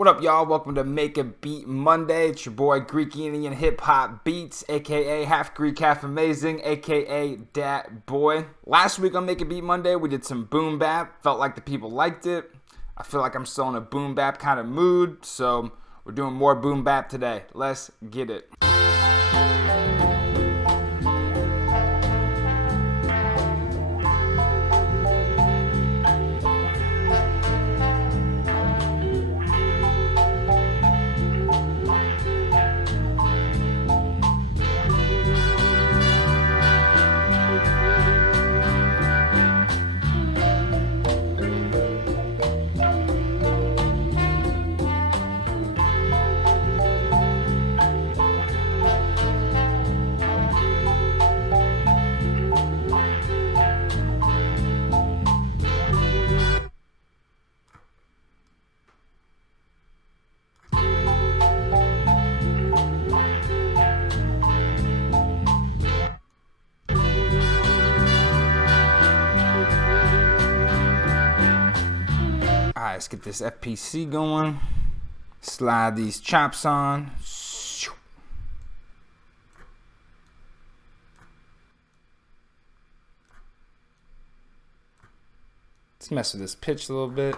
What up, y'all? Welcome to Make a Beat Monday. It's your boy Greek Indian Hip Hop Beats, aka Half Greek, Half Amazing, aka Dat Boy. Last week on Make a Beat Monday, we did some boom bap. Felt like the people liked it. I feel like I'm still in a boom bap kind of mood, so we're doing more boom bap today. Let's get it. Alright, let's get this FPC going. Slide these chops on. Let's mess with this pitch a little bit.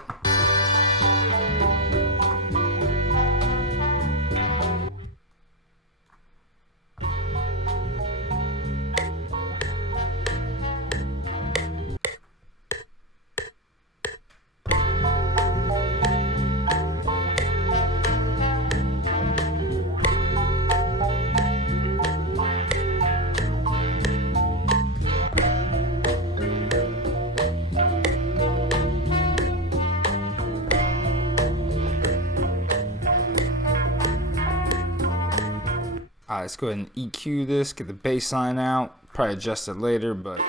Alright, let's go ahead and EQ this, get the bass line out. Probably adjust it later, but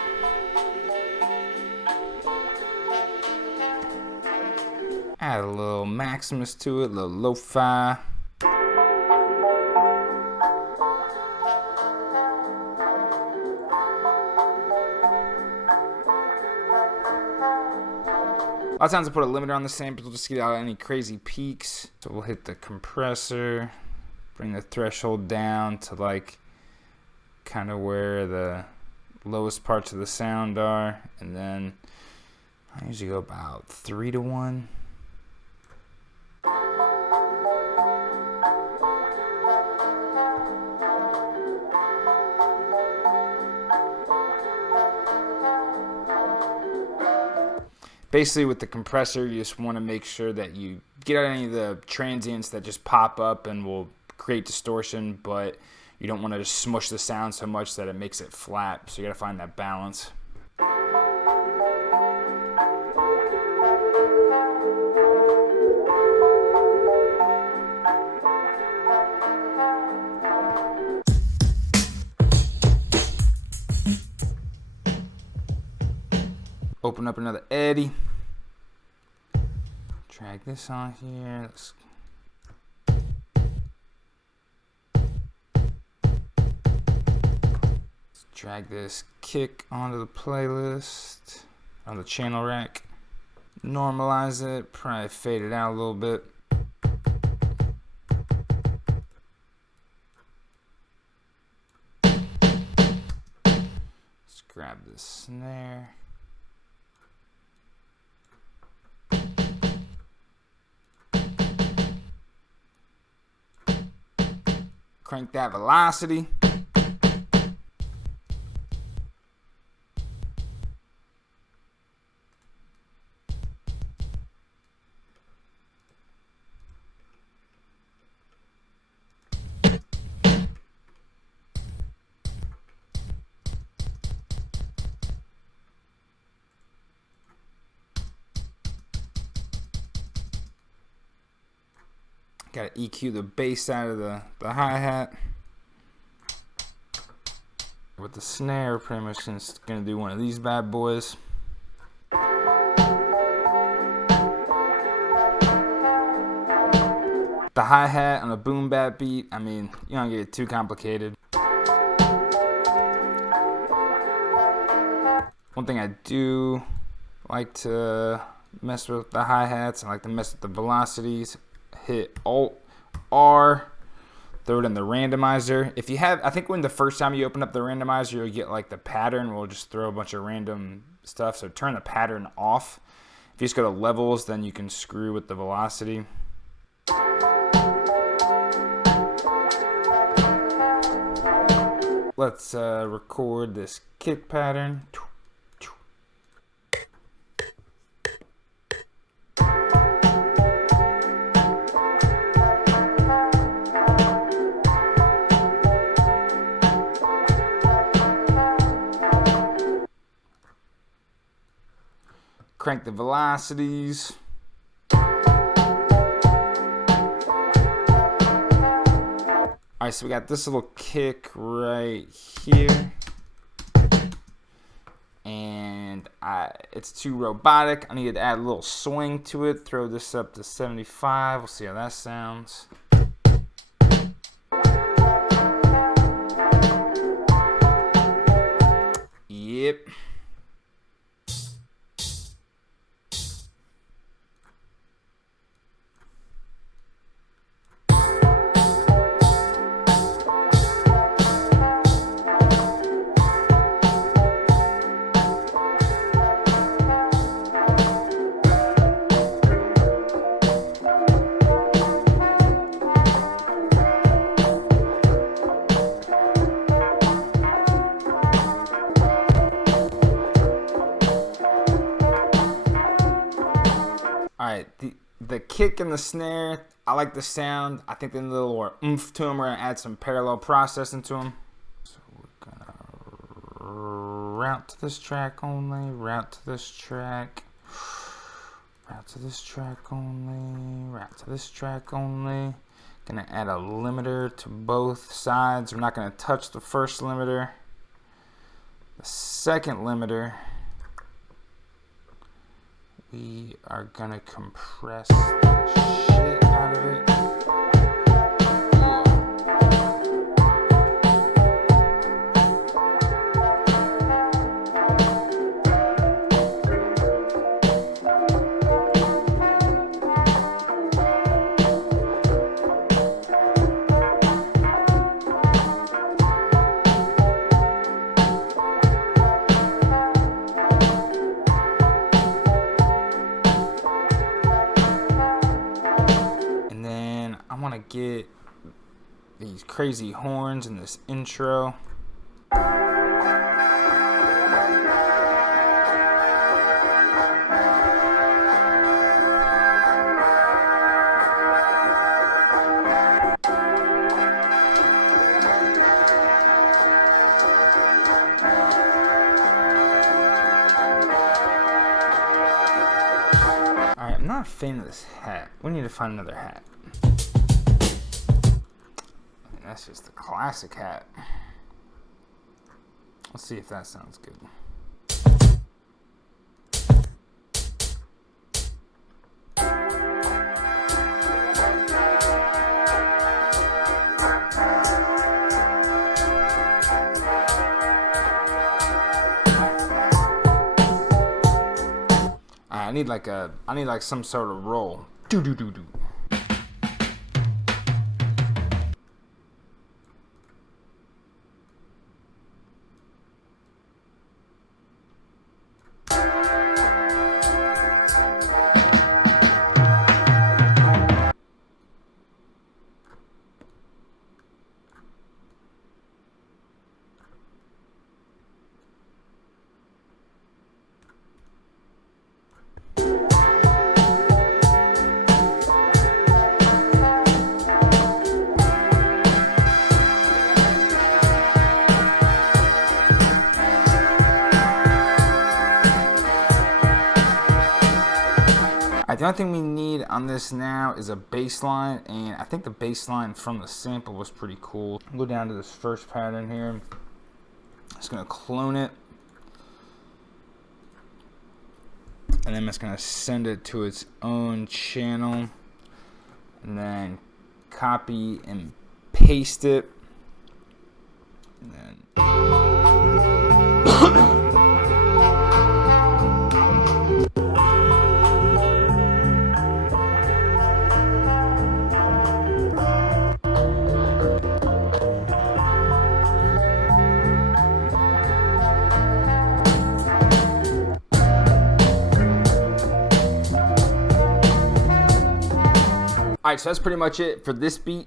add a little Maximus to it, a little lo-fi. A lot of times I put a limiter on the sample just to get out any crazy peaks. So we'll hit the compressor. Bring the threshold down to like kind of where the lowest parts of the sound are, and then I usually go about 3-to-1. Basically with the compressor, you just want to make sure that you get out any of the transients that just pop up and will create distortion, but you don't want to just smush the sound so much that it makes it flat, so you gotta find that balance. Open up another eddy. Drag this on here. Let's drag this kick onto the playlist, on the channel rack. Normalize it, probably fade it out a little bit. Let's grab this snare. Crank that velocity. Gotta EQ the bass out of the hi-hat. With the snare, pretty much just gonna do one of these bad boys. The hi-hat on a boom bap beat, I mean, you don't get it too complicated. One thing I do like to mess with the hi-hats, I like to mess with the velocities. hit Alt R, throw it in the randomizer. If you have, I think when the first time you open up the randomizer, you'll get like the pattern. We'll just throw a bunch of random stuff. So turn the pattern off. If you just go to levels, then you can screw with the velocity. Let's record this kick pattern. Crank the velocities. All right, so we got this little kick right here. And it's too robotic. I need to add a little swing to it. Throw this up to 75. We'll see how that sounds. Yep. Alright, the kick and the snare, I like the sound. I think they need a little more oomph to them. We're going to add some parallel processing to them. So we're going to route to this track only, route to this track, route to this track only, route to this track only. Going to add a limiter to both sides. We're not going to touch the first limiter. The second limiter, we are gonna compress the shit out of it. I want to get these crazy horns in this intro. Alright, I'm not a fan of this hat. We need to find another hat. That's just the classic hat. Let's see if that sounds good. I need like some sort of roll. Do do do do. The only thing we need on this now is a bass line, and I think the bass line from the sample was pretty cool. Go down to this first pattern here. Just gonna clone it, and then I'm just gonna send it to its own channel, and then copy and paste it, and then All right, so that's pretty much it for this beat.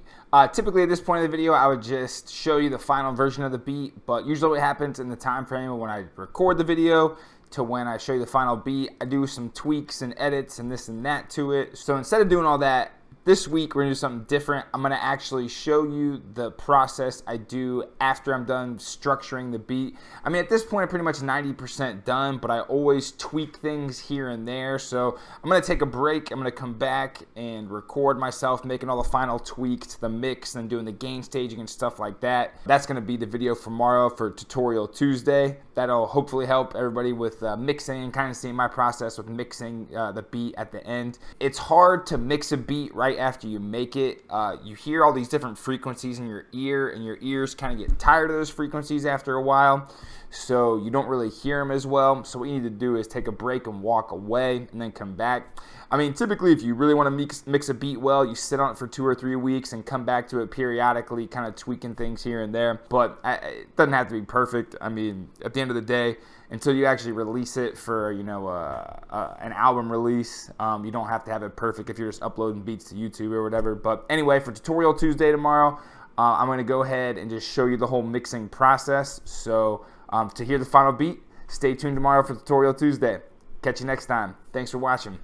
Typically at this point in the video, I would just show you the final version of the beat, but usually what happens in the time frame of when I record the video to when I show you the final beat, I do some tweaks and edits and this and that to it. So instead of doing all that, this week we're gonna do something different. I'm gonna actually show you the process I do after I'm done structuring the beat. I mean, at this point I'm pretty much 90% done, but I always tweak things here and there. So I'm gonna take a break. I'm gonna come back and record myself making all the final tweaks to the mix and doing the gain staging and stuff like that. That's gonna be the video for tomorrow for Tutorial Tuesday. That'll hopefully help everybody with mixing and kind of seeing my process with mixing the beat at the end. It's hard to mix a beat right after you make it. You hear all these different frequencies in your ear, and your ears kind of get tired of those frequencies after a while, so you don't really hear them as well. So what you need to do is take a break and walk away and then come back. I mean, typically if you really want to mix a beat well, you sit on it for 2 or 3 weeks and come back to it periodically, kind of tweaking things here and there. But it doesn't have to be perfect. I mean, at the end of the day, until you actually release it for, you know, an album release, you don't have to have it perfect if you're just uploading beats to YouTube or whatever. But anyway, for Tutorial Tuesday tomorrow, I'm going to go ahead and just show you the whole mixing process. So to hear the final beat, stay tuned tomorrow for Tutorial Tuesday. Catch you next time. Thanks for watching.